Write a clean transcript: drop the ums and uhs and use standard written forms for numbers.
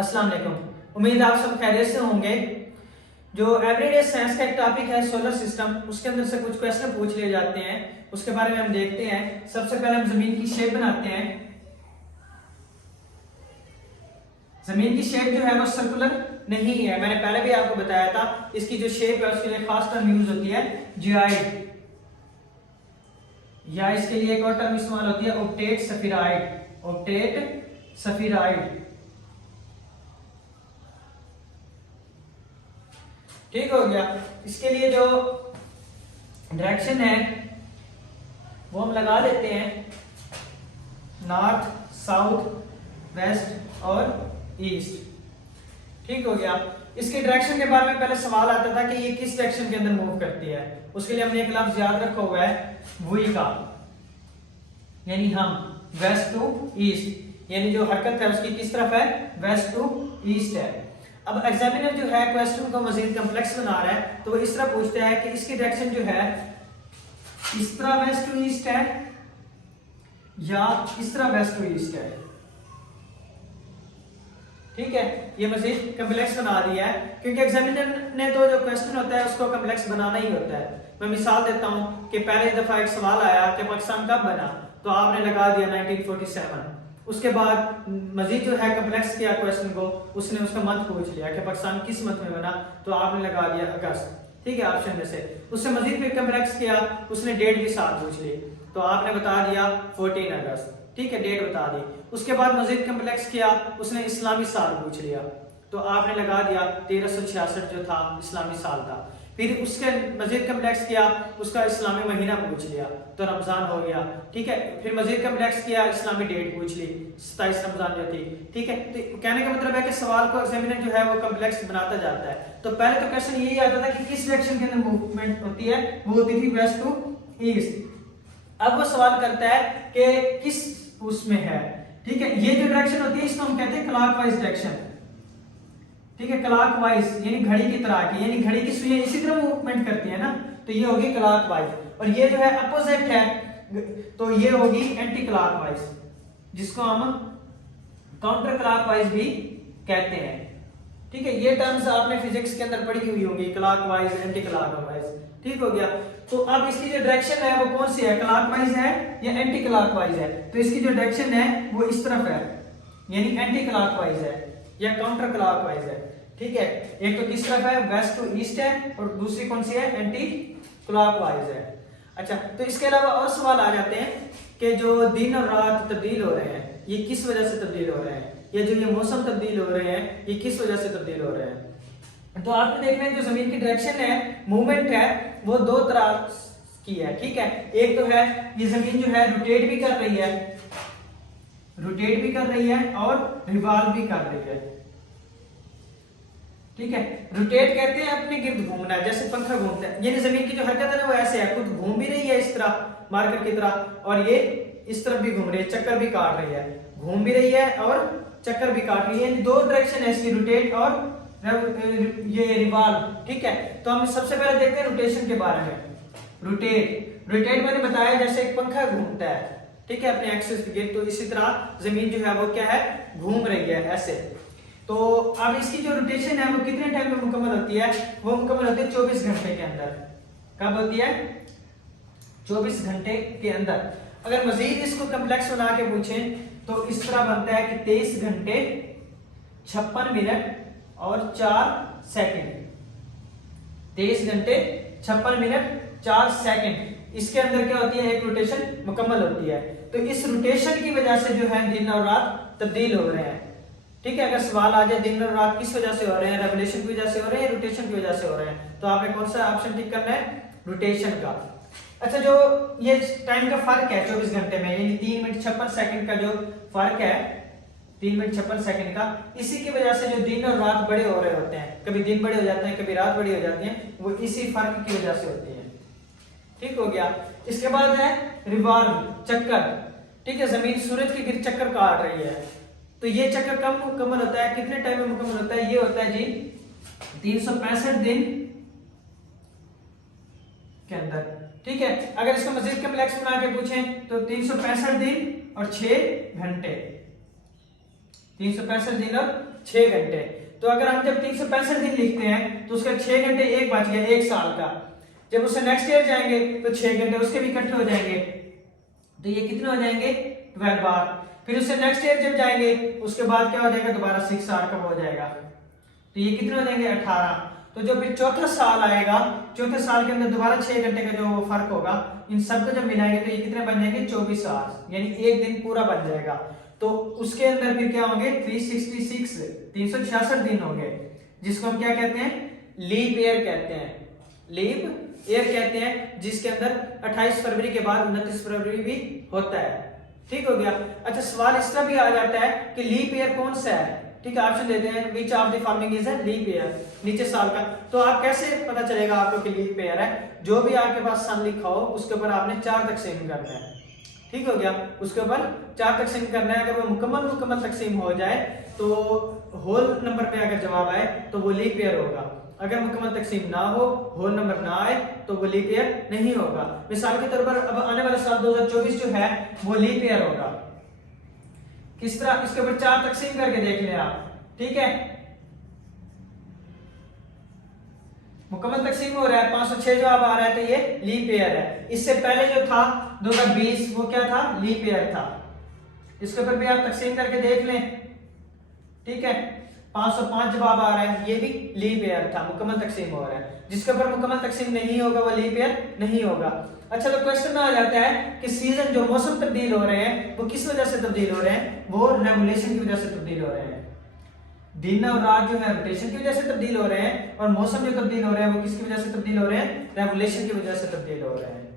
अस्सलाम वालेकुम। उम्मीद आप सब खैरियत से होंगे। जो एवरीडे साइंस का एक टॉपिक है सोलर सिस्टम, उसके अंदर से कुछ क्वेश्चन पूछ लिए जाते हैं, उसके बारे में हम देखते हैं। सबसे पहले हम जमीन की शेप बनाते हैं। जमीन की शेप जो है वो सर्कुलर नहीं है, मैंने पहले भी आपको बताया था। इसकी जो शेप है उसके लिए खास टर्म यूज होती है जियोइड, या इसके लिए एक और टर्म इस्तेमाल होती है ऑक्टेट सफिराइड। ऑक्टेट सफिराइड, ठीक हो गया। इसके लिए जो डायरेक्शन है वो हम लगा देते हैं नॉर्थ, साउथ, वेस्ट और ईस्ट, ठीक हो गया। इसके डायरेक्शन के बारे में पहले सवाल आता था कि ये किस डायरेक्शन के अंदर मूव करती है। उसके लिए हमने एक लफ्ज याद रखा हुआ है वी का, यानी हम वेस्ट टू ईस्ट, यानी जो हरकत है उसकी किस तरफ है, वेस्ट टू ईस्ट है। अब एग्जामिनर जो है क्वेश्चन को मजीद कॉम्प्लेक्स बना रहा है, तो वो इस तरह पूछता है कि इसकी डायरेक्शन जो है इस तरह वेस्ट टू ईस्ट है या इस तरह वेस्ट टू ईस्ट है, ठीक है। ये मजीद कॉम्प्लेक्स बना दिया है, क्योंकि एग्जामिनर ने तो जो क्वेश्चन होता है उसको कॉम्प्लेक्स बनाना ही होता है। मैं मिसाल देता हूं कि पहले दफा एक सवाल आया कि पाकिस्तान कब बना, तो आपने लगा दिया 1947। उसके बाद मजीद जो है कॉम्प्लेक्स किया क्वेश्चन को, उसने उसका मंथ पूछ लिया कि पाकिस्तान किस मंथ में बना, तो आपने लगा दिया अगस्त, ठीक है, ऑप्शन में से। उससे मजीद फिर कॉम्प्लेक्स किया, उसने डेट भी साथ पूछ ली, तो आपने बता दिया 14 अगस्त, ठीक है, डेट बता दी। उसके बाद मजीद कॉम्प्लेक्स किया, उसने इस्लामी साल पूछ लिया, तो आपने लगा दिया 1366 जो था इस्लामी साल था। फिर उसके मजीद कॉम्प्लेक्स किया, उसका इस्लामी महीना पूछ लिया, तो रमजान हो गया, ठीक है। फिर मजीद कॉम्प्लेक्स किया, इस्लामी डेट पूछ ली, 27 रमजान जो थी, ठीक है। तो कहने का मतलब है कि सवाल को एग्जामिनर जो है वो कॉम्प्लेक्स बनाता जाता है। तो पहले तो क्वेश्चन यही आता था कि किस डायरेक्शन के अंदर मूवमेंट होती है, वो होती थी वेस्ट टू ईस्ट। अब वो सवाल करता है कि किस उसमें है, ठीक है। ये जो डायरेक्शन होती है इसको हम कहते हैं क्लॉकवाइज डायरेक्शन, ठीक है, क्लॉकवाइज यानी घड़ी की तरह की, यानी घड़ी की सुइयां इसी तरह मूवमेंट करती है ना, तो ये होगी क्लॉकवाइज। और ये जो है अपोजिट है, तो ये होगी एंटी क्लॉकवाइज, जिसको हम काउंटर क्लॉकवाइज भी कहते हैं, ठीक है। ये टर्म्स आपने फिजिक्स के अंदर पढ़ी हुई होंगी, क्लॉकवाइज, एंटी क्लॉकवाइज, ठीक हो गया। तो अब इसकी जो डायरेक्शन है वो कौन सी है, क्लॉकवाइज है या एंटी क्लॉकवाइज है? तो इसकी जो डायरेक्शन है वो इस तरफ है, यानी एंटी क्लॉकवाइज है या काउंटर क्लॉकवाइज है, ठीक है। एक तो किस तरफ है, वेस्ट टू ईस्ट है, और दूसरी कौन सी है, एंटी क्लॉकवाइज है। अच्छा, तो इसके अलावा और सवाल आ जाते हैं कि जो दिन और रात तब्दील हो रहे हैं, ये किस वजह से तब्दील हो रहे हैं, या जो ये मौसम तब्दील हो रहे हैं ये किस वजह से तब्दील हो रहे हैं। तो आपने देखना है जो जमीन की डायरेक्शन है, मूवमेंट है, वो दो तरह की है, ठीक है। एक तो है ये जमीन जो है रोटेट भी कर रही है, रोटेट भी कर रही है और रिवॉल्व भी कर रही है, ठीक है। रोटेट कहते हैं अपने गिर्द घूमना, जैसे पंखा घूमता है, यानी जमीन की जो हरकत है ना वो ऐसे है, खुद घूम भी रही है इस तरह मार्कर की तरह, और ये इस तरफ भी घूम रही है, चक्कर भी काट रही है, घूम भी रही है और चक्कर भी काट रही है, दो डायरेक्शन है इसकी, रोटेट और ये रिवॉल्व, ठीक है। तो हम सबसे पहले देखते हैं रोटेशन के बारे में। रोटेट, रोटेट मैंने बताया जैसे एक पंखा घूमता है, ठीक है, अपने एक्सिस के, तो इसी तरह जमीन जो है वो क्या है, घूम रही है ऐसे। तो अब इसकी जो रोटेशन है वो कितने टाइम में मुकम्मल होती है, वो मुकम्मल होती है 24 घंटे के अंदर। कब होती है, 24 घंटे के अंदर। अगर मजीद इसको कॉम्प्लेक्स बना के पूछें तो इस तरह बनता है कि 23 घंटे 56 मिनट और 4 सेकंड, 23 घंटे 56 मिनट 4 सेकंड, इसके अंदर क्या होती है, एक रोटेशन मुकम्मल होती है। तो इस रोटेशन की वजह से जो है दिन और रात तब्दील हो रहे हैं, ठीक है। अगर सवाल आ जाए दिन और रात किस वजह से हो रहे हैं, रेवोल्यूशन की वजह से हो रहे हैं, रोटेशन की वजह से हो रहे हैं, तो आपने कौन सा ऑप्शन टिक करना है, रोटेशन का। अच्छा, जो ये टाइम का फर्क है 24 घंटे में, यानी 3 मिनट 56 सेकंड का जो फर्क है, 3 मिनट 56 सेकंड का, इसी की वजह से जो दिन और रात बड़े हो रहे होते हैं, कभी दिन बड़े हो जाते हैं कभी रात बड़ी हो जाती है, वो इसी फर्क की वजह से होती है, ठीक हो गया। इसके बाद है रिवॉल्व, चक्कर, ठीक है, जमीन सूरज के गिर्द चक्कर काट रही है, तो ये चक्कर कब मुकम्मल होता है, कितने टाइम में मुकम्मल होता है, ये होता है जी 365 दिन के अंदर, ठीक है। अगर इसको मजीद कॉम्प्लेक्स बना के पूछें तो 365 दिन और 6 घंटे, 365 दिन और 6 घंटे। तो अगर हम जब 365 दिन लिखते हैं तो उसका 6 घंटे एक बच गया 1 साल का। जब उससे नेक्स्ट ईयर जाएंगे तो 6 घंटे उसके भी इकट्ठे हो जाएंगे, तो ये कितने हो जाएंगे 12 बार। फिर उससे नेक्स्ट ईयर जब जाएंगे उसके बाद क्या हो जाएगा, दोबारा 6 आवर का हो जाएगा, तो ये कितने हो जाएंगे 18। तो जो फिर चौथा साल आएगा, चौथे साल के अंदर दोबारा 6 घंटे का जो फर्क होगा, इन सबको जब मिलाएंगे तो ये कितने बन जाएंगे 24 आवर्स, यानी एक दिन पूरा बन जाएगा। तो उसके अंदर फिर क्या होंगे 366 366 दिन होंगे, जिसको हम क्या कहते हैं, लीप ईयर कहते हैं। लीप ईयर कहते हैं जिसके अंदर 28 फरवरी के बाद 29 फरवरी भी होता है। ठीक हो गया। अच्छा, सवाल इसका भी आ जाता है कि लीप ईयर कौन सा है। ठीक है, ऑप्शन देते हैं, which of the following is a leap year, नीचे साल का। तो आप कैसे पता चलेगा आपको कि लीप ईयर है, जो भी आपके पास सन लिखा हो उसके ऊपर आपने 4 तकसीम करना है। ठीक हो गया, उसके ऊपर 4 तकसीम करना है। अगर वो मुकम्मल तकसीम हो जाए तो होल नंबर पे अगर जवाब आए तो वो लीप ईयर होगा। अगर मुकम्मल तकसीम ना हो, होल नंबर ना आए, तो वो लीप ईयर नहीं होगा। मिसाल के तौर पर अब आने वाला साल 2024 जो है वो लीप ईयर होगा। किस तरह, इसके ऊपर 4 तकसीम करके देख लें आप। ठीक है, मुकम्मल तकसीम हो रहा है, 506 जवाब आ रहा है, तो ये लीप ईयर है। इससे पहले जो था 2020 वो क्या था, लीप ईयर था। इसके ऊपर भी आप तकसीम करके देख लें। ठीक है, 505 जवाब आ रहा है, ये भी लीप ईयर था, मुकम्मल तकसीम हो रहा है। जिसके ऊपर मुकम्मल तकसीम नहीं होगा वो लीप ईयर नहीं होगा। अच्छा, तो क्वेश्चन में आ जाता है कि सीजन, जो मौसम तब्दील हो रहे हैं वो किस वजह से तब्दील हो रहे हैं, वो रेवोल्यूशन की वजह से तब्दील हो रहे हैं। दिन और रात जो है रोटेशन की वजह से तब्दील हो रहे हैं, और मौसम जो तब्दील हो रहे हैं वो किसकी वजह से तब्दील हो रहे हैं, रेवोल्यूशन की वजह से तब्दील हो रहे हैं।